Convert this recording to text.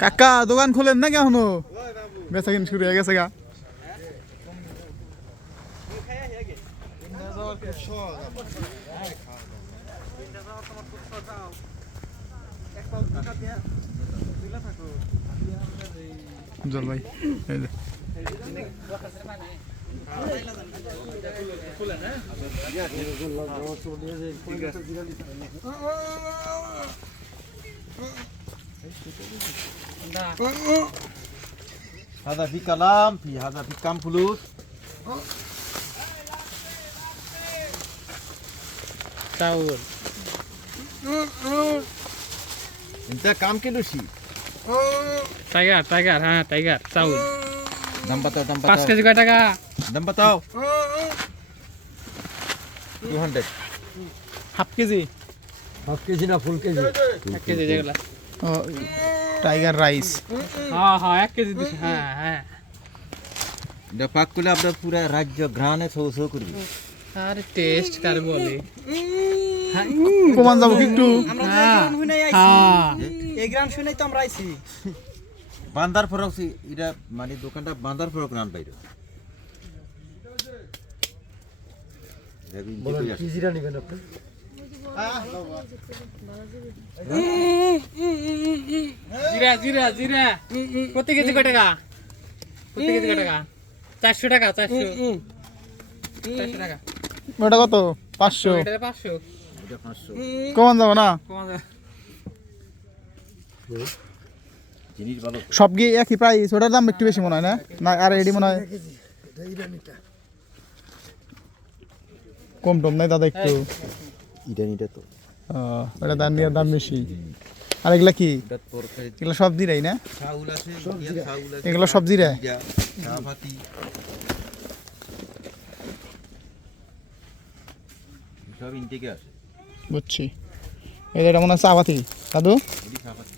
কাকা দোকান খুলেন না কেমন বেচা কিন শুরু হয়ে গেছে গা জল ভাই هذا في كلام في هذا في كم فلوس চাউল انت كم كيلو شي টাইগার হ্যাঁ টাইগার চাউল دم बताओ 5 কেজি কয় টাকা دم बताओ 200 হাফ কেজি না ফুল কেজি 1 কেজি যেগুলা টাইগার রাইস হ্যাঁ 1 কেজি দিছে হ্যাঁ এটা পাক করলে আপনার পুরো রাজ্য ঘ্রাণে ছৌ ছৌ করবে আরে টেস্ট কার বলে কমান যাবো একটু হ্যাঁ এই গ্রাম শুনেই তো আমরা আইছি বান্দার ফরক এটা মানে দোকানটা বান্দার ফরক রান বাইরে কিজিরা নেবেন আপনি জিরা প্রতি কেজি কয় টাকা 400 টাকা 400 টাকা ওটা কত 500 এটা 500 এটা 500 কমান যাবো না কমা যায় জিনিস ভালো সব গিয়ে একই প্রাইস ওটার দাম একটু বেশি মনে হয় না না আর এডি মনে হয় কম টম নাই দাদা একটু ইডানিটা তো ওটা দাম বেশি আর এগুলা কি এটা তরকারি এগুলো সবজিরাই না চাউল আছে চাউল আছে এগুলো সবজিরা চাপাতি সব ইনটেকে আছে বুঝছি এটা মনে হয় চাপাতি দাদু এটি চাপাতি